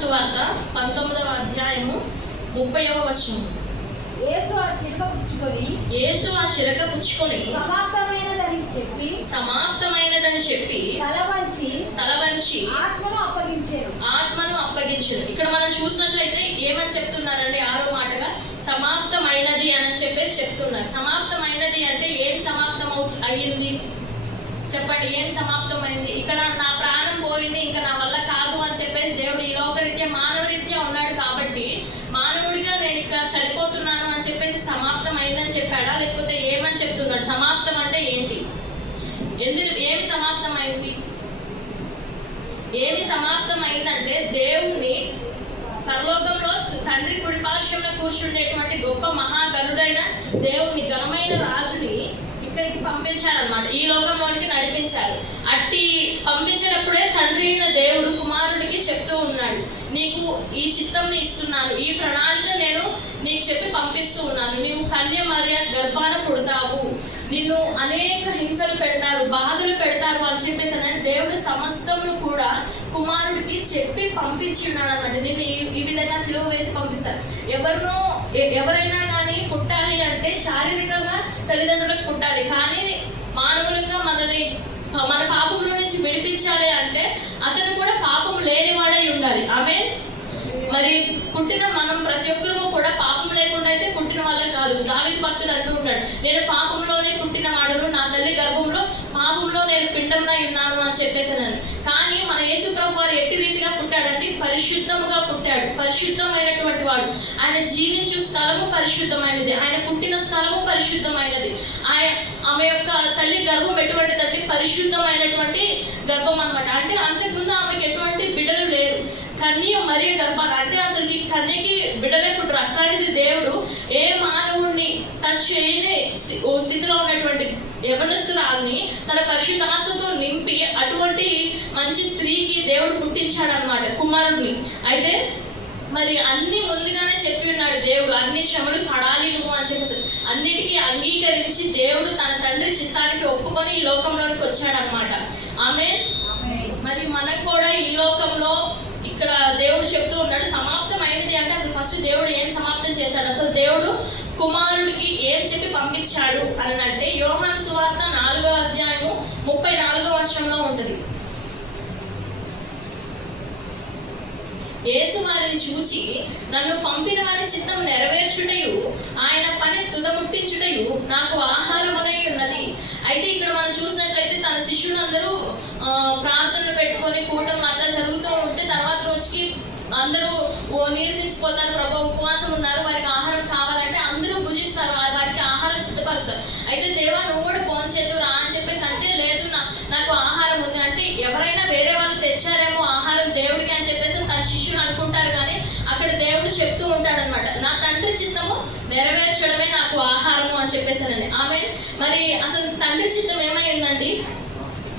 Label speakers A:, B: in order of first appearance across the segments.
A: సువార్త పంతొమ్మిదవ అధ్యాయము ముప్పైవ వచనం
B: యేసు ఆ చిలుక పుచ్చుకొని
A: యేసు ఆ చిరక పుచ్చుకొని
B: సమాప్తమైనదని చెప్పి
A: సమాప్తమైనదని చెప్పి
B: తల వంచి
A: తల వంచి
B: ఆత్మను అప్పగించారు.
A: ఆత్మను అప్పగించును ఇక్కడ మనం చూసినట్లయితే ఏమని చెప్తున్నారండి ఆరో మాటగా? సమాప్తమైనది అని చెప్పేసి చెప్తున్నారు. సమాప్తమైనది అంటే ఏం సమాప్తం అయ్యింది? చెప్పండి ఏం సమాప్తమైంది? ఇక్కడ నా ప్రాణం పోయింది ఇంకా నా వల్ల కాదు అని చెప్పేసి దేవుడు ఈ లోకరీత్యా మానవ రీత్యా ఉన్నాడు కాబట్టి మానవుడిగా నేను ఇక్కడ చనిపోతున్నాను అని చెప్పేసి సమాప్తం అయిందని చెప్పాడా లేకపోతే ఏమని చెప్తున్నాడు? సమాప్తం అంటే ఏంటి? ఎందుకు ఏమి సమాప్తం అయింది ఏమి సమాప్తం అయిందంటే దేవుణ్ణి పరలోకంలో తండ్రి కుడి పార్శ్వంలో కూర్చుండేటువంటి గొప్ప మహాగనుడైన దేవుని ఘనమైన రాజుని ఇక్కడికి పంపించారనమాట ఈ లోకంలోనికి నడిపించారు. అట్టి పంపించేటప్పుడే తండ్రి అయిన దేవుడు కుమారుడికి చెప్తూ ఉన్నాడు. నీకు ఈ చిత్తంని ఇస్తున్నాను. ఈ ప్రణాళిక నేను నేను చెప్పి పంపిస్తూ ఉన్నాను. నీవు కన్యమర్య గర్భాన పుడతావు. నిన్ను అనేక హింసలు పెడతారు బాధలు పెడతారు అని చెప్పేసి అంటే దేవుడు సమస్తమును కూడా కుమారుడికి చెప్పి పంపించి ఉన్నాడు అనమాట నిన్ను ఈ ఈ విధంగా సిలువ వేసి పంపిస్తారు. ఎవరినో ఎ- ఎవరైనా కానీ పుట్టాలి అంటే శారీరకంగా తల్లిదండ్రులకు పుట్టాలి కానీ మానవులంగా మనల్ని మన పాపంలో నుంచి విడిపించాలి అంటే అతను కూడా పాపం లేనివాడై ఉండాలి. ఆమె మరి పుట్టిన మనం ప్రతి ఒక్కరము కూడా పాపం లేకుండా అయితే పుట్టిన వాళ్ళే కాదు. దావిది భక్తుడు అంటూ ఉంటాడు నేను పాపంలోనే పుట్టిన వాడును నా తల్లి గర్భంలో పాపంలో నేను పిండంలో ఉన్నాను అని చెప్పేసాను కానీ మన యేసు ప్రభు వారు ఎట్టి రీతిగా పుట్టాడండి పరిశుద్ధముగా పుట్టాడు పరిశుద్ధమైనటువంటి వాడు. ఆయన జీవించు స్థలము పరిశుద్ధమైనది ఆయన పుట్టిన స్థలము పరిశుద్ధమైనది. ఆయన ఆమె యొక్క తల్లి గర్భం ఎటువంటిదంటే పరిశుద్ధమైనటువంటి గర్భం అన్నమాట. అంటే అంతకుముందు ఆమెకి ఎటువంటి బిడ్డలు లేరు. కన్య మరియు గర్భాన్ని అంటే అసలు కన్యకి బిడ్డలే పుట్టరు అట్లాంటిది దేవుడు ఏ మానవుణ్ణి టచ్ చేయని స్థితిలో ఉన్నటువంటి యవనస్తురాల్ని తన పరిశుద్ధాత్మతో నింపి అటువంటి మంచి స్త్రీకి దేవుడు పుట్టించాడనమాట కుమారుడిని అయితే మరి అన్ని ముందుగానే చెప్పి ఉన్నాడు దేవుడు అన్ని శ్రమలు పడాలి నువ్వు అని చెప్పేసి. అన్నిటికీ అంగీకరించి దేవుడు తన తండ్రి చిత్తానికి ఒప్పుకొని ఈ లోకంలోనికి వచ్చాడనమాట ఆమె మరి మనకు కూడా ఈ లోకంలో ఇక్కడ దేవుడు చెప్తూ ఉన్నాడు సమాప్తం అయినది అంటే అసలు ఫస్ట్ దేవుడు ఏం సమాప్తం చేశాడు? అసలు దేవుడు కుమారుడికి ఏం చెప్పి పంపించాడు? అని అంటే యోహాను సువార్త నాలుగో అధ్యాయము ముప్పై నాలుగో వర్షంలో ఉంటుంది. యేసు వారిని చూచి నన్ను పంపిన వారి చిత్తం నెరవేర్చుటయు ఆయన పని తుదముట్టించుటయు నాకు ఆహారమునై ఉన్నది. అయితే ఇక్కడ మనం చూసినట్లయితే తన శిష్యులందరూ ప్రార్థనలు పెట్టుకొని కూటం అందరూ నీరసించిపోతారు. ప్రభు ఉపవాసం ఉన్నారు. వారికి ఆహారం కావాలంటే అందరూ భుజిస్తారు. వారి- వారికి ఆహారం సిద్ధపరుస్తారు. అయితే దేవా నువ్వు కూడా పోంచేద్దు రా అని చెప్పేసి అంటే లేదు నా నాకు ఆహారం ఉంది. అంటే ఎవరైనా వేరే వాళ్ళు తెచ్చారేమో ఆహారం దేవుడికి అని చెప్పేసి తన శిష్యులు అనుకుంటారు కానీ అక్కడ దేవుడు చెప్తూ ఉంటాడనమాట నా తండ్రి చిత్తము నెరవేర్చడమే నాకు ఆహారము అని చెప్పేసానండి ఆమె మరి అసలు తండ్రి చిత్తం ఏమై ఉందండి?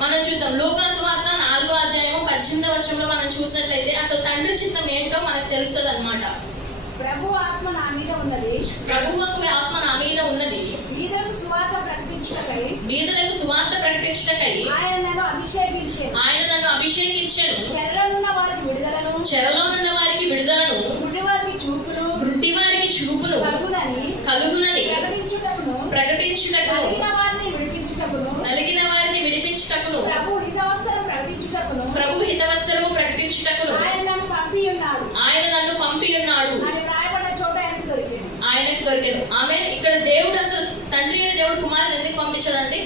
A: మనం చూద్దాం. లోకాసు వార్త నాలుగో అధ్యాయము పద్దెనిమిదవ వచనంలో మనం చూసినట్లయితే అసలు తండ్రి చిత్తం ఏంటో మనకు తెలుస్తుంది అనమాట
B: ప్రభు ఆత్మ నా మీద ఉన్నది.
A: ప్రభువు ఆత్మ నా మీద ఉన్నది.
B: బీదలకు సువార్త ప్రకటించుటకై
A: బీదలకు సువార్త ప్రకటించటకై
B: ఆయన నన్ను అభిషేకించాను
A: ఆయన నన్ను అభిషేకించాను
B: చెరలోనున్న వారికి విడుదలను
A: చెరలోనున్న వారికి విడుదలను
B: గుడ్డి వారికి చూపును
A: గుడ్డి వారికి చూపును
B: తగునని
A: కలుగునని
B: ప్రకటించుటకును
A: ప్రకటించుటకును
B: కలిగిన వారిని విడిపించుటకును
A: నలిగిన వారిని విడిపించుటకును
B: ప్రభు హితవస్త్రం ప్రకటించుటకును.
A: ప్రభు హితవత్సరము ప్రకటించుటకును.
B: ఆయన నన్ను పంపి ఉన్నాడు
A: ఆయన నన్ను పంపి ఉన్నాడు
B: చోట ఆయనకు
A: దొరికాను ఆమె ఇక్కడ దేవుడు అసలు తండ్రి అయిన దేవుడు కుమారుని ఎందుకు పంపించాడంటే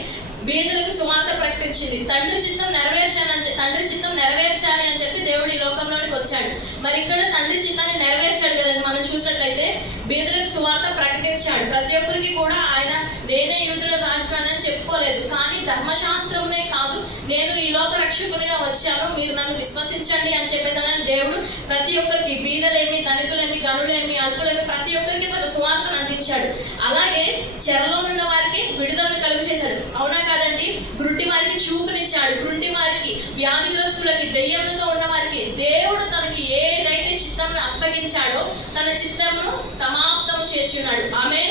A: బీదులకు సువార్త ప్రకటించింది. తండ్రి చిత్తం నెరవేర్చాలని తండ్రి చిత్తం నెరవేర్చాలి అని చెప్పి దేవుడు ఈ లోకంలోనికి వచ్చాడు. మరి ఇక్కడ తండ్రి చిత్తాన్ని నెరవేర్చాడు కదండి. మనం చూసినట్లయితే బీదులకు సువార్త ప్రకటించాడు. ప్రతి ఒక్కరికి కూడా ఆయన నేనే యూదుల రాజు అని చెప్పుకోలేదు. కానీ ధర్మశాస్త్రమునే కాదు నేను ఈ లోక రక్షకునిగా వచ్చాను. మీరు నన్ను విశ్వసించండి అని చెప్పేసానని దేవుడు ప్రతి ఒక్కరికి బీదలేమి ధనికులేమి గనులేమి అల్పులేమి ప్రతి ఒక్కరికి తన సువార్తను అందించాడు. అలాగే చెరలో ఉన్న వారి విడుదలను కలుగు చేశాడు అవునా కాదండి గురుటి వారికి చూపునిచ్చాడు గురుటి వారికి వ్యాధిగ్రస్తులకి దెయ్యములతో ఉన్న వారికి దేవుడు తనకి ఏదైతే చిత్తంను అప్పగించాడో తన చిత్తంను సమాప్తం చేసి ఉన్నాడు ఆమె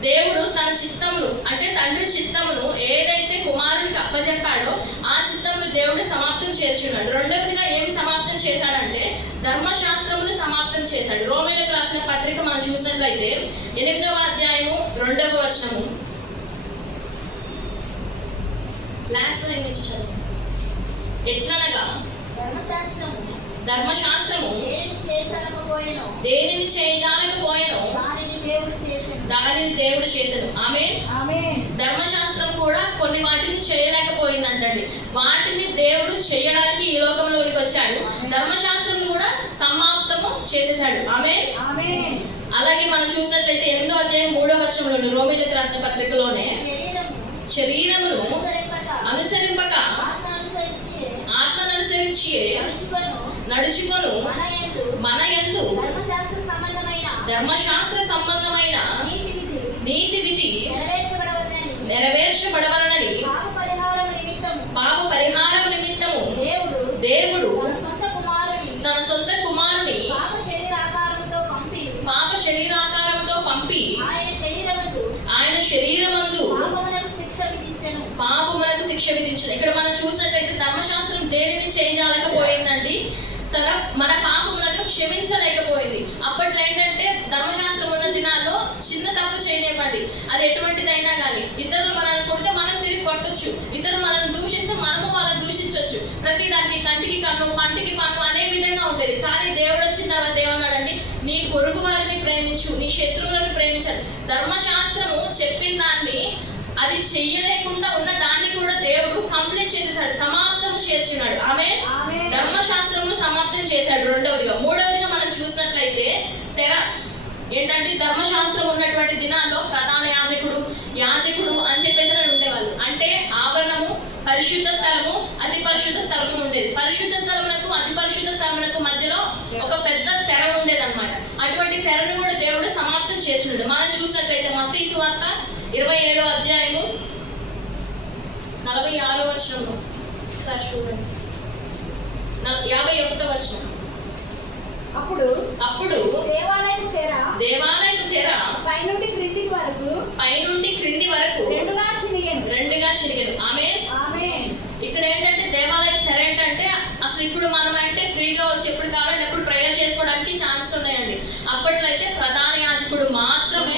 A: దేవుడు తన చిత్తమును అంటే తండ్రి చిత్తమును ఏదైతే కుమారునికి అప్పచెప్పాడో ఆ చిత్తమును దేవుడు సమాప్తం చేసి ఉన్నాడు రెండవదిగా ఏమి సమాప్తం చేశాడంటే ధర్మశాస్త్రమును సమాప్తం చేశాడు. రోమిలకు రాసిన పత్రిక మనం చూసినట్లయితే ఎనిమిదవ అధ్యాయము రెండవ వచనము. లాస్ట్ లైన్ నుంచి చదువు. ఎట్లనగా
C: ధర్మశాస్త్రము.
A: ధర్మశాస్త్రము
C: దేనిని
A: చేయజాలకపోయానో
C: దానిని దేవుడు
A: చేశాను ఆమె ధర్మశాస్త్రం కూడా కొన్ని వాటిని చేయలేకపోయిందంటండి. వాటిని దేవుడు చేయడానికి ఈ లోకంలోనికి వచ్చాడు. ధర్మశాస్త్రం కూడా సమాప్తము చేసేసాడు. ఆమె అలాగే మనం చూసినట్లయితే ఎనిమిదో అధ్యాయం మూడో వర్షంలోని రోమిలకు రాసిన పత్రికలోనే
C: శరీరము
A: శరీరమును
C: అనుసరింపక.
A: ఆత్మను అనుసరించి
C: నడుచుకొను. మన యందు ధర్మశాస్త్ర సంబంధమైన నీతి విధి నెరవేర్చబడవలనని పాప పరిహారం నిమిత్తము
A: పరిహారము నిమిత్తము
C: దేవుడు తన సొంత కుమారుని పాప
A: శరీరాకారంతో పంపి
C: ఆయన శరీరమందు పాపమునకు శిక్ష విధించెను.
A: పాపములకు శిక్ష ఇక్కడ మనం చూసినట్లయితే ధర్మశాస్త్రం దేనిని చేయాలి మన పాపములను క్షమించలేకపోయింది. అప్పట్లో ఏంటంటే ధర్మశాస్త్రం ఉన్న దినాల్లో చిన్న తప్పు చేయనివ్వండి. అది ఎటువంటిదైనా కానీ ఇతరులు మనల్ని కొడితే మనం తిరిగి కొట్టొచ్చు ఇతరులు మనల్ని దూషిస్తే మనము వాళ్ళని దూషించవచ్చు ప్రతి దానికి కంటికి కన్ను పంటికి పన్ను అనే విధంగా ఉండేది. కానీ దేవుడు వచ్చిన తర్వాత ఏమన్నాడండి? నీ పొరుగు వారిని ప్రేమించు నీ శత్రువులను ప్రేమించండి. ధర్మశాస్త్రము చెప్పిన దాన్ని అది చెయ్యలేకుండా ఉన్న దాన్ని కూడా దేవుడు కంప్లీట్ చేసేసాడు సమాప్తము చేస్తున్నాడు. ఆమె ధర్మశాస్త్రమును సమాప్తం చేశాడు రెండవదిగా. మూడవదిగా మనం చూసినట్లయితే తెర ఏంటంటే ధర్మశాస్త్రం ఉన్నటువంటి దినాల్లో ప్రధాన యాజకుడు యాజకుడు అని చెప్పేసి ఉండేవాళ్ళు. అంటే ఆవరణము పరిశుద్ధ స్థలము అతి పరిశుద్ధ స్థలము ఉండేది. పరిశుద్ధ స్థలమునకు అతి పరిశుద్ధ స్థలమునకు మధ్యలో ఒక పెద్ద తెర ఉండేది అటువంటి తెరను కూడా దేవుడు సమాప్తం చేస్తున్నాడు. మనం చూసినట్లయితే మత్తయి సువార్త ఇరవై ఏడో అధ్యాయము నలభై ఆరో వచనము. సార్ చూడండి. యాభై ఒకటో వచనం.
B: అప్పుడు
A: అప్పుడు
B: దేవాలయం తెర
A: దేవాలయపు తెర
B: పైనుండి క్రిందికి వరకు
A: పైనుండి క్రింది వరకు
B: రెండుగా చినిగాను.
A: రెండుగా చిరిగను ఆమె
B: ఆమె
A: ఇక్కడ ఏంటంటే దేవాలయం తెర ఏంటంటే అసలు ఇప్పుడు మనం అంటే ఫ్రీగా వచ్చి ఎప్పుడు కావాలంటే ఎప్పుడు ప్రేయర్ చేసుకోవడానికి ఛాన్స్ ఉన్నాయండి. అప్పట్లో అయితే ప్రధాన యాజకుడు మాత్రమే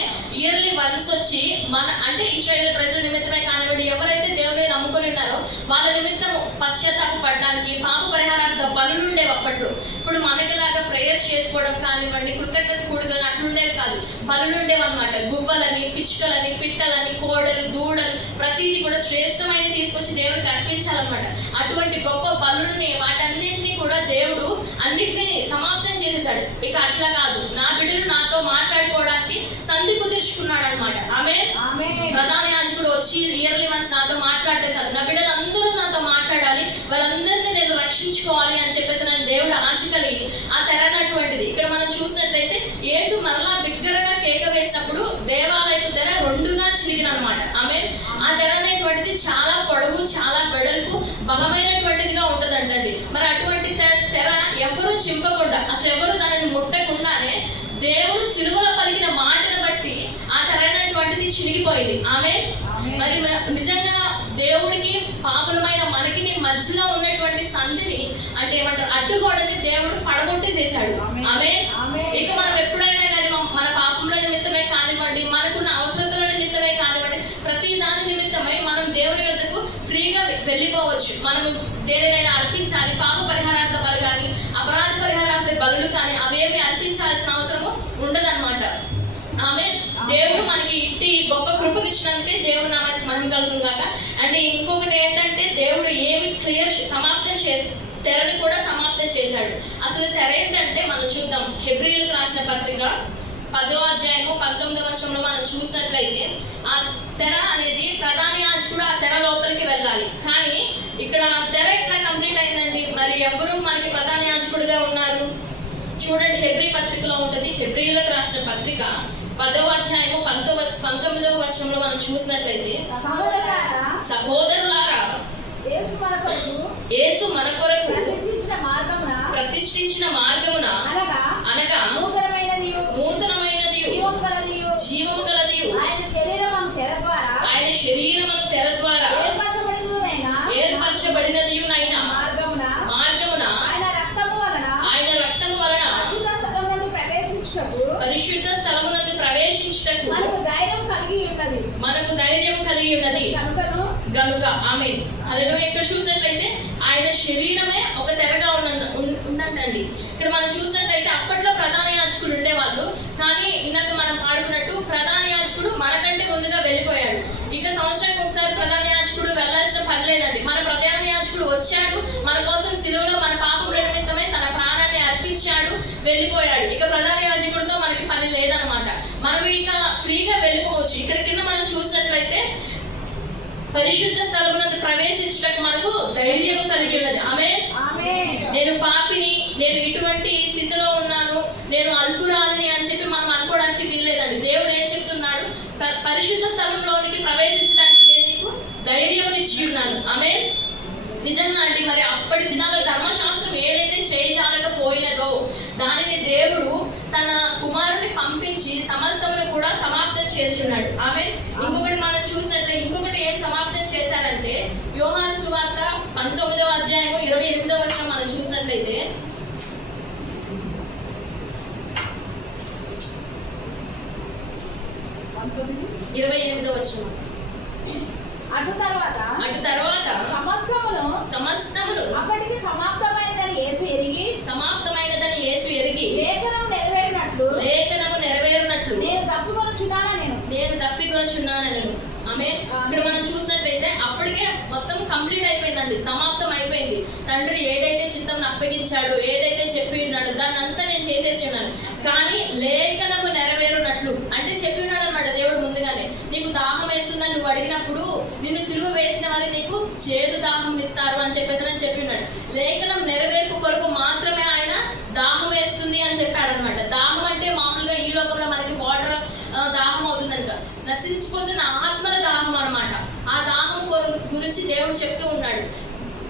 A: కలిసి వచ్చి మన అంటే ఇస్రాయేల్ ప్రజల నిమిత్తమే కానివ్వండి ఎవరైతే దేవుని నమ్ముకొని ఉన్నారో వాళ్ళ నిమిత్తం పశ్చాత్తాప పడడానికి పాప పరిహారార్థ బలులుండేవి అప్పట్లో. ఇప్పుడు మనకిలాగా ప్రేయర్స్ చేసుకోవడం కానివ్వండి కృతజ్ఞత కూడుకలు అట్లుండేవి కాదు. బలులు అనమాట గువ్వలని పిచ్చుకలని పిట్టలని కోడలు దూడలు ప్రతిదీ కూడా శ్రేష్టమైన తీసుకొచ్చి దేవుడికి అర్పించాలన్నమాట. అటువంటి గొప్ప బలుల్ని వాటన్నిటిని కూడా దేవుడు అన్నిటినీ సమాప్తం చేసేసాడు. ఇక అట్లా కాదు. నా బిడ్డలు నాతో మాట్లాడుకోవడానికి సంధి కుదుర్చుకున్నాడు అనమాట ఆమె ప్రధాన యాజకుడు వచ్చి ఇయర్లీ వన్స్ నాతో మాట్లాడటం కాదు. నా బిడ్డలు అందరూ నాతో మాట్లాడాలి. వాళ్ళందరినీ నేను రక్షించుకోవాలి అని చెప్పేసి నేను దేవుడు ఆశ కలిగి ఆ తెర అన్నటువంటిది. ఇక్కడ మనం చూసినట్లయితే యేసు మరలా బిగ్గరగా కేక వేసినప్పుడు దేవాలయపు తెర రెండుగా చిరిగిన అనమాట ఆమె ఆ తెర అనేటువంటిది చాలా పొడవు చాలా వెడల్పు బలమైనటువంటిదిగా ఉంటదంటండి. మరి అటువంటి తెర ఎవరు చింపకుండా అసలు ఎవరు దానిని ముట్టకుండానే దేవుడు సిలువలో పలికిన మాటను బట్టి ఆ తెర అనేటువంటిది చిరిగిపోయింది ఆమె మరి నిజంగా దేవుడికి పాపలమైన మనకి మధ్యలో ఉన్నటువంటి సంధిని అంటే ఏమంటారు అడ్డుగోడని దేవుడు పడగొట్టేసేసాడు ఆమె
B: ఆమేన్.
A: ఇక మనం ఎప్పుడైనా కానీ మన పాపముల నిమిత్తమే కానివ్వండి మనకున్న అవసరతల నిమిత్తమే కానివ్వండి ప్రతి దాని నిమిత్తమై మనం దేవుని యొద్దకు ఫ్రీగా వెళ్ళిపోవచ్చు. మనం దేనినైనా అర్పించాలి. పాప పరిహారార్థ బలు కానీ అపరాధ పరిహారార్థ బలులు కానీ అవేమి అర్పించాల్సిన అవసరము ఉండదన్నమాట ఆమె దేవుడు మనకి ఇట్టి గొప్ప కృపకి ఇచ్చినందుకే దేవుడు నామానికి కలుగును గాక అండ్ ఇంకొకటి ఏంటంటే దేవుడు ఏమి క్లియర్ సమాప్తం చేసి తెరని కూడా సమాప్తం చేశాడు. అసలు తెర ఏంటంటే మనం చూద్దాం. హెబ్రిలకు రాసిన పత్రిక పదో అధ్యాయము పంతొమ్మిదవ వర్షంలో మనం చూసినట్లయితే ఆ తెర అనేది ప్రధాన యాజకుడు ఆ తెర లోపలికి వెళ్ళాలి. కానీ ఇక్కడ తెర ఎట్లా కంప్లీట్ అయిందండి? మరి ఎవరు మనకి ప్రధాన యాజకుడిగా ఉన్నారు? చూడండి హెబ్రి పత్రికలో ఉంటుంది. హెబ్రిలకు రాసిన పత్రిక పదవ అధ్యాయము పంతొమ్మిది పంతొమ్మిదవ వచనంలో మనం చూసినట్లయితే
B: సహోదరులారా యేసు మన కొరకు ప్రతిష్ఠించిన మార్గమున అనగా నూతనమైనది జీవము గలది ఆయన శరీరం తెర ద్వారా
A: ఆయన శరీరమును తెర ద్వారా
B: ఏర్పరచబడినదైన
A: ఏర్పరచబడినదియునైన
B: మార్గమున
A: మార్గమున
B: ఆయన రక్త ప్రవేశించటకు
A: పరిశుద్ధ స్థలమునందు ప్రవేశించుటకు
B: మనకు ధైర్యం కలిగి ఉన్నది.
A: మనకు ధైర్యం కలిగి ఉన్నది.
B: కనుకను
A: గనుక ఆమె అలలో ఇక్కడ చూసినట్లయితే ఆయన శరీరమే ఒక తెరగా ఉన్న ఉన్- ఉందంటండి ఇక్కడ మనం చూసినట్లయితే అప్పట్లో ప్రధాన యాజకులు ఉండేవాళ్ళు. కానీ ఇందాక మనం పాడుకున్నట్టు ప్రధాన యాజకుడు మనకంటే ముందుగా వెళ్ళిపోయాడు. ఇక సంవత్సరానికి ఒకసారి ప్రధాన యాజకుడు వెళ్ళాల్సిన పని లేదండి. మన ప్రధాన యాజకుడు వచ్చాడు. మన కోసం సిలువలో మన పాపముల నిమిత్తమే తన ప్రాణాన్ని అర్పించాడు. వెళ్ళిపోయాడు. ఇక ప్రధాన లేదనమాట మనం ఇక ఫ్రీగా వెళ్ళిపోవచ్చు. ఇక్కడ కింద మనం చూసినట్లయితే పరిశుద్ధ స్థలమునందు ప్రవేశించడానికి మనకు ధైర్యం కలిగి ఉన్నది. ఆమె నేను పాపిని నేను ఇటువంటి స్థితిలో ఉన్నాను. నేను అల్పురాలని అని చెప్పి మనం అనుకోవడానికి వీల్లేదండి. దేవుడు ఏం చెప్తున్నాడు? ప్ర- పరిశుద్ధ స్థలంలోనికి ప్రవేశించడానికి నేను నీకు ధైర్యం ఇచ్చి ఉన్నాను. ఆమె నిజంగా అండి మరి అప్పటి దినాల్లో ధర్మశాస్త్రం ఏదైతే చేయజాలకపోయినదో దానిని దేవుడు తన కుమారుని పంపించి సమస్తమును కూడా సమాప్తం చేస్తున్నాడు. ఆమె ఇంకొకటి మనం చూసినట్లే ఇంకొకటి ఏం సమాప్తం చేశారంటే వ్యూహాన సువార్త పంతొమ్మిదవ అధ్యాయము ఇరవై ఎనిమిదవ వర్షం మనం చూసినట్లయితే ఇరవై ఎనిమిదవ వర్షం
B: అటు తర్వాత?
A: అటు తర్వాత.
B: సమస్తమును?
A: సమస్తమును.
B: అప్పటికి సమాప్తమైనదని యేసు ఎరిగి
A: సమాప్తమైనదని యేసు ఎరిగి
B: లేఖనం నెరవేరినట్లు
A: లేఖనము నెరవేరునట్లు.
B: నేను తప్పుకొనుచున్నానా నేను
A: నేను తప్పికొనుచున్నానను. ఆమె ఇక్కడ మనం చూసినట్లయితే అప్పటికే మొత్తం కంప్లీట్ అయిపోయిందండి. సమాప్తం అయిపోయింది. తండ్రి ఏదైతే చిత్తం అప్పగించాడో ఏదైతే చెప్పి ఉన్నాడో దాన్ని అంతా నేను చేసేసి ఉన్నాను. కానీ లేఖనము నెరవేరునట్లు అంటే చెప్పి ఉన్నాడు అనమాట దేవుడు ముందుగానే. నీకు దాహం వేస్తుందని నువ్వు అడిగినప్పుడు నిన్ను సిలువ వేసిన వారి నీకు చేదు దాహం ఇస్తారు అని చెప్పేసి అని చెప్పి ఉన్నాడు. లేఖనం నెరవేర్పు కొరకు మాత్రమే ఆయన దాహం వేస్తుంది అని చెప్పాడు అనమాట దాహం అంటే మామూలుగా ఈ లోకంలో మనకి వాటర్ దాహం అవుతుంది కనుక నశించిపోతున్న ఆత్మల దాహం అన్నమాట ఆ దాహం కొర- గురించి దేవుడు చెప్తూ ఉన్నాడు.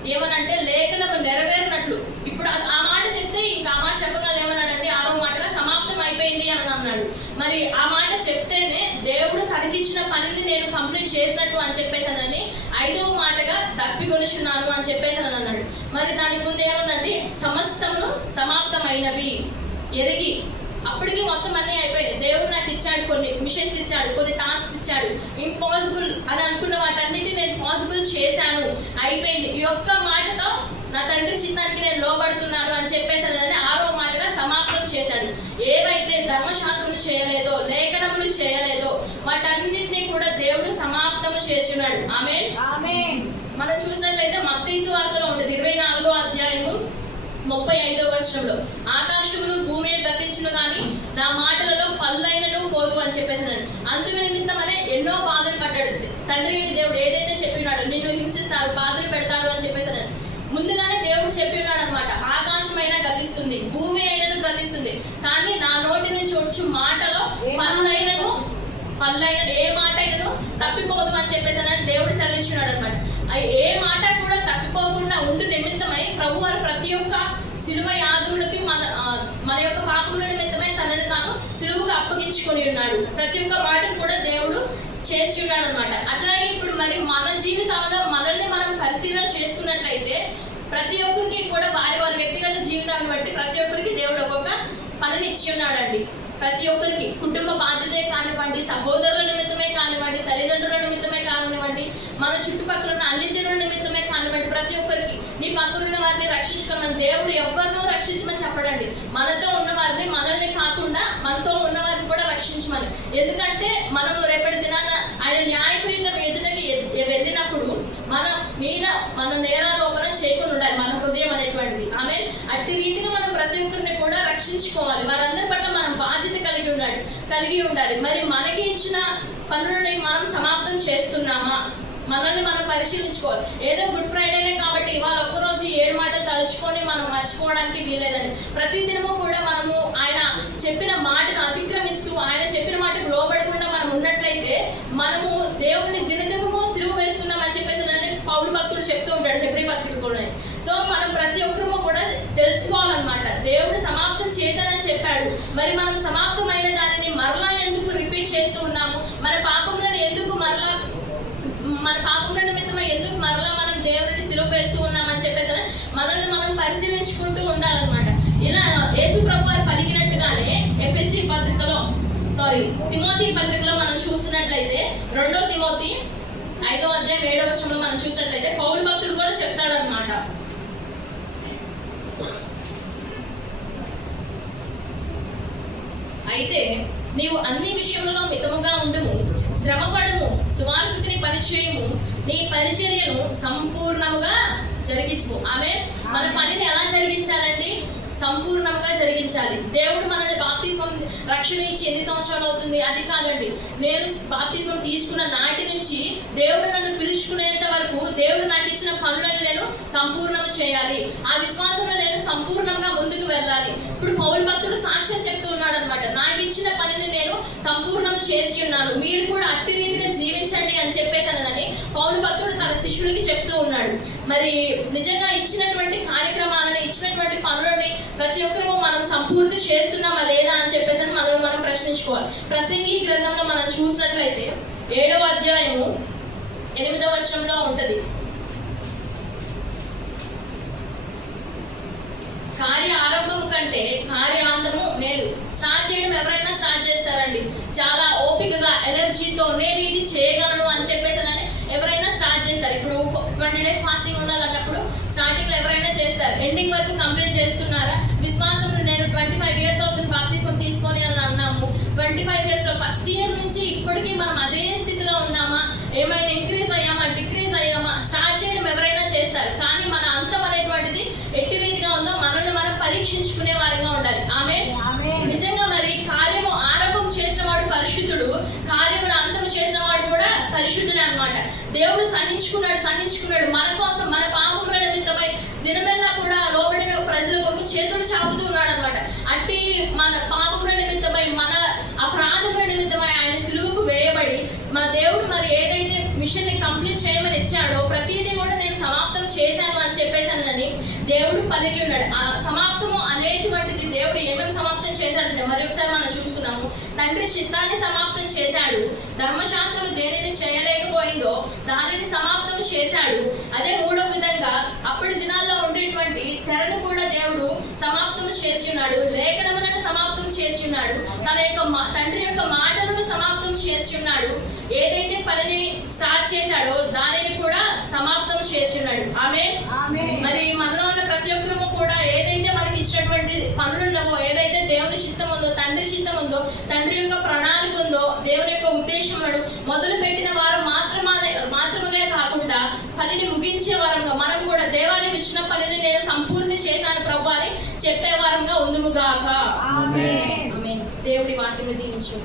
A: ఏమనంటే లేఖనం నెరవేరినట్లు. ఇప్పుడు ఆ మాట చెప్తే ఇంకా ఆ మాట చెప్పగల ఏమన్నాడంటే ఆరో మాటగా సమాప్తం అయిపోయింది అని అన్నాడు. మరి ఆ మాట చెప్తేనే దేవుడు తనకిచ్చిన పనిని నేను కంప్లీట్ చేసినట్టు అని చెప్పేసానని ఐదవ మాటగా తప్పికొనిచున్నాను అని చెప్పేసానని అన్నాడు. మరి దానికి ముందు ఏముందండి? సమస్తమును సమాప్తమైనవి. ఎదిగి అప్పటికి మొత్తం అన్నీ అయిపోయింది. దేవుడు నాకు ఇచ్చాడు కొన్ని మిషన్స్ ఇచ్చాడు కొన్ని టాస్క్స్ ఇచ్చాడు. ఇంపాసిబుల్ అని అనుకున్న వాటన్నిటి నేను పాసిబుల్ చేశాను. అయిపోయింది. ఈ ఒక్క మాటతో నా తండ్రి చిత్తానికి నేను లోబడుతున్నాను అని చెప్పేసాడని ఆరో మాటగా సమాప్తం చేశాడు. ఏవైతే ధర్మశాస్త్రం చేయలేదో లేఖనములు చేయలేదో వాటన్నిటిని కూడా దేవుడు సమాప్తము చేస్తున్నాడు. ఆమె
B: ఆమె
A: మనం చూసినట్లయితే మత్తీసు వార్తలో ఉంటుంది ఇరవై నాలుగో అధ్యాయము ముప్పై ఐదో వర్షంలో ఆకాశమును భూమిని గతించును కానీ నా మాటలలో పల్లైనను పోదు అని చెప్పేసాను అందు నిమిత్తమనే ఎన్నో బాధలు పడ్డాడు. తండ్రి దేవుడు ఏదైతే చెప్పినాడు నిన్ను హింసిస్తారు బాధలు పెడతారు అని చెప్పేసాను ముందుగానే దేవుడు చెప్పి ఉన్నాడు అనమాట ఆకాశమైనా గతిస్తుంది భూమి అయినను గతిస్తుంది కానీ నా నోటి నుంచి వచ్చు మాటలో పనులైనను పల్లైన ఏ మాట అయినను తప్పిపోదు అని చెప్పేసి అని దేవుడు సెలవిస్తున్నాడు అనమాట ఏ మాట కూడా తప్పిపోకుండా ఉండి నిమిత్తమై ప్రభు వారు ప్రతి ఒక్క సిలువ యాదులకి మన మన యొక్క పాపముల నిమిత్తమై తనని తాను సిలువుకు అప్పగించుకొని ఉన్నాడు. ప్రతి ఒక్క వాటిని కూడా దేవుడు చేసి ఉన్నాడు అనమాట అట్లాగే ఇప్పుడు మరి మన జీవితాల్లో మనల్ని మనం పరిశీలన చేసుకున్నట్లయితే ప్రతి ఒక్కరికి కూడా వారి వారి వ్యక్తిగత జీవితాన్ని బట్టి ప్రతి ఒక్కరికి దేవుడు ఒక్కొక్క పనిని ఇచ్చి ఉన్నాడండి. ప్రతి ఒక్కరికి కుటుంబ బాధ్యతే కానివ్వండి సహోదరుల నిమిత్తమే కానివ్వండి తల్లిదండ్రుల నిమిత్తమే కానివ్వండి మన చుట్టుపక్కల ఉన్న అన్ని జనుల నిమిత్తమే కానివ్వండి ప్రతి ఒక్కరికి నీ పక్కనున్న వారిని రక్షించుకోమని దేవుడు ఎవరినో రక్షించమని చెప్పడండి. మనతో ఉన్న వారిని మనల్ని కాకుండా మనతో ఉన్న వారిని కూడా రక్షించమని. ఎందుకంటే మనం రేపటి దినాన ఆయన న్యాయపీఠం ఎదుటకి వెళ్ళినప్పుడు మన మీద మన నేరారోపణ చేయకుండా ఉండాలి మన హృదయం అనేటువంటిది. ఆమె అట్టి రీతిగా మనం ప్రతి ఒక్కరిని కూడా రక్షించుకోవాలి. వారందరూ బాధ్యత కలిగి ఉండాలి. మరి మనకి ఇచ్చిన పనులని మనం సమాప్తం చేస్తున్నామా? మనల్ని మనం పరిశీలించుకోవాలి. ఏదో గుడ్ ఫ్రైడేనే కాబట్టి ఇవాళ ఒక్కరోజు ఏడు మాటలు తలుచుకొని మనం మర్చిపోవడానికి వీల్లేదని ప్రతి దినము కూడా మనము ఆయన చెప్పిన మాటను అతిక్రమిస్తూ ఆయన చెప్పిన మాటకు లోబడకుండా మనం ఉన్నట్లయితే మనము దేవుని దినదినము సిలువ వేస్తున్నామని చెప్పేసి పౌరు పౌలు భక్తుడు చెప్తూ ఉంటాడు హెబ్రి భక్తుడు సో మనం ప్రతి ఒక్కరము కూడా తెలుసుకోవాలన్నమాట. దేవుడు సమాప్తం చేశానని చెప్పాడు. మరి మనం సమాప్తమైన రిపీట్ చేస్తూ ఉన్నాము. మన పాపములను ఎందుకు మరలా మన పాపముల నిమిత్తమై ఎందుకు మరలా మనం దేవుడిని సిలువ వేస్తూ ఉన్నామని చెప్పేసి మనల్ని మనం పరిశీలించుకుంటూ ఉండాలన్నమాట. ఇలా యేసు ప్రభు వారు పలికినట్టుగానే ఎఫ్ఎస్సి సారీ తిమోతి పత్రికలో మనం చూస్తున్నట్లయితే రెండో తిమోతి ఐదో అధ్యాయం ఏడో వచనంలో మనం చూసినట్లయితే పౌరు భక్తుడు కూడా చెప్తాడనమాట అయితే నీవు అన్ని విషయములలో మితముగా ఉండుము. శ్రమపడము. సువార్తకుని పరిచయము. నీ పరిచర్యను సంపూర్ణముగా జరిగించుము. ఆమె మన పనిని ఎలా జరిగించాలండి? సంపూర్ణంగా జరిగించాలి. దేవుడు మనల్ని బాప్తిస్మం రక్షణ ఇచ్చి ఎన్ని సంవత్సరాలు అవుతుంది? అది కాదండి. నేను బాప్తిస్మం తీసుకున్న నాటి నుంచి దేవుడు నన్ను పిలుచుకునేంత వరకు దేవుడు నాకు ఇచ్చిన పనులను నేను సంపూర్ణం చేయాలి. ఆ విశ్వాసంలో నేను సంపూర్ణంగా ముందుకు వెళ్ళాలి. ఇప్పుడు పౌరు భక్తుడు సాక్ష్యం చెప్తూ ఉన్నాడు అనమాట నాకు ఇచ్చిన పనిని నేను సంపూర్ణం చేసి ఉన్నాను. మీరు కూడా అట్టి జీవించండి అని చెప్పేసానని పౌరు భక్తుడు తన శిష్యులకి చెప్తూ ఉన్నాడు. మరి నిజంగా ఇచ్చినటువంటి కార్యక్రమాలని ఇచ్చినటువంటి పనులని ప్రతి ఒక్కరూ మనం సంపూర్తి చేస్తున్నామా లేదా అని చెప్పేసి మనల్ని మనం మనం ప్రశ్నించుకోవాలి. ప్రసంగి గ్రంథంలో మనం చూసినట్లయితే ఏడవ అధ్యాయము ఎనిమిదవ వచనంలో ఉంటుంది. కార్య ఆరంభం కంటే కార్యాంతము మేలు. స్టార్ట్ చేయడం ఎవరైనా స్టార్ట్ చేస్తారండి. చాలా ఓపికగా ఎనర్జీతో నేను ఇది చేయగలను అని చెప్పేసి ఎవరైనా స్టార్ట్ చేస్తారు. ఇప్పుడు ట్వంటీ డేస్ ఫాస్టింగ్ ఉండాలన్నప్పుడు స్టార్టింగ్లో ఎవరైనా చేస్తారు. ఎండింగ్ వరకు కంప్లీట్ చేస్తున్నారా విశ్వాసం నేను ట్వంటీ ఫైవ్ ఇయర్స్ అవుతుంది బాప్తిస్మం తీసుకొని అని అన్నాము. ట్వంటీ ఫైవ్ ఇయర్స్లో ఫస్ట్ ఇయర్ నుంచి ఇప్పటికీ మనం అదే స్థితిలో ఉన్నామా? ఏమైనా ఇంక్రీజ్ అయ్యామా? డిక్రీజ్ అయ్యామా స్టార్ట్ చేయడం ఎవరైనా చేస్తారు కానీ మన అంతం అనేటువంటిది ఎట్టి రీతిగా ఉందో మనల్ని మనం పరీక్షించుకునే వారంగా ఉండాలి. ఆమె. నిజంగా మరి కార్యము ఆరంభం చేసినవాడు పరిశుద్ధుడు కార్యమును అంతము చేసినవాడు కూడా పరిశుద్ధుడే అన్నమాట. దేవుడు సహించుకున్నాడు సహించుకున్నాడు. మన కోసం మన పాపముల నిమిత్తమై దినమెల్లా కూడా లోబడిన ప్రజల కొరకు చేతులు చాపుతూ ఉన్నాడు అనమాట అట్టి మన పాపముల నిమిత్తమై మన అపరాధముల నిమిత్తమై ఆయన సిలువకు వేయబడి మా దేవుడు మరి ఏదైతే మిషన్ని కంప్లీట్ చేయమని ఇచ్చాడో ప్రతిదీ కూడా నేను సమాప్తం చేశాను అని చెప్పేసానని దేవుడు పలికి ఉన్నాడు ఆ సమాప్తము అనేటువంటిది దేవుడు ఏమేమి సమాప్తం చేశాడంటే మరి ఒకసారి మనం చూసుకుందాము చిత్తాన్ని సమాప్తం చేశాడు. ధర్మశాస్త్రము దేనిని చేయలేకపోయిందో దానిని సమాప్తం చేశాడు. అదే మూడో విధంగా అప్పటి దినాల్లో ఉండేటువంటి తెరను కూడా దేవుడు సమాప్తం చేసి ఉన్నాడు లేఖనములను సమాప్తం చేసి ఉన్నాడు తన యొక్క తండ్రి యొక్క మాటలను సమాప్తం చేసి ఉన్నాడు ఏదైతే పనిని స్టార్ట్ చేశాడో దానిని కూడా సమాప్తం చేసి ఉన్నాడు ఆమె. మరి మనలో ఉన్న ప్రతి ఒక్కరము కూడా ఏదైతే మనకి ఇచ్చినటువంటి పనులు ఉన్నావో ఏదైతే దేవుని చిత్తం ఉందో తండ్రి చిత్తం ఉందో తండ్రి యొక్క ప్రణాళిక ఉందో దేవుని యొక్క ఉద్దేశం మొదలు పెట్టిన వారు మాత్రమే మాత్రమే కాకుండా పనిని ముగించే వారంగా మనం కూడా దేవానికి ఇచ్చిన పనిని నేను సంపూర్తి చేశాను ప్రభు అని చెప్పే వారంగా ఉందుముగాక. దేవుడి వాక్యం దీవించు.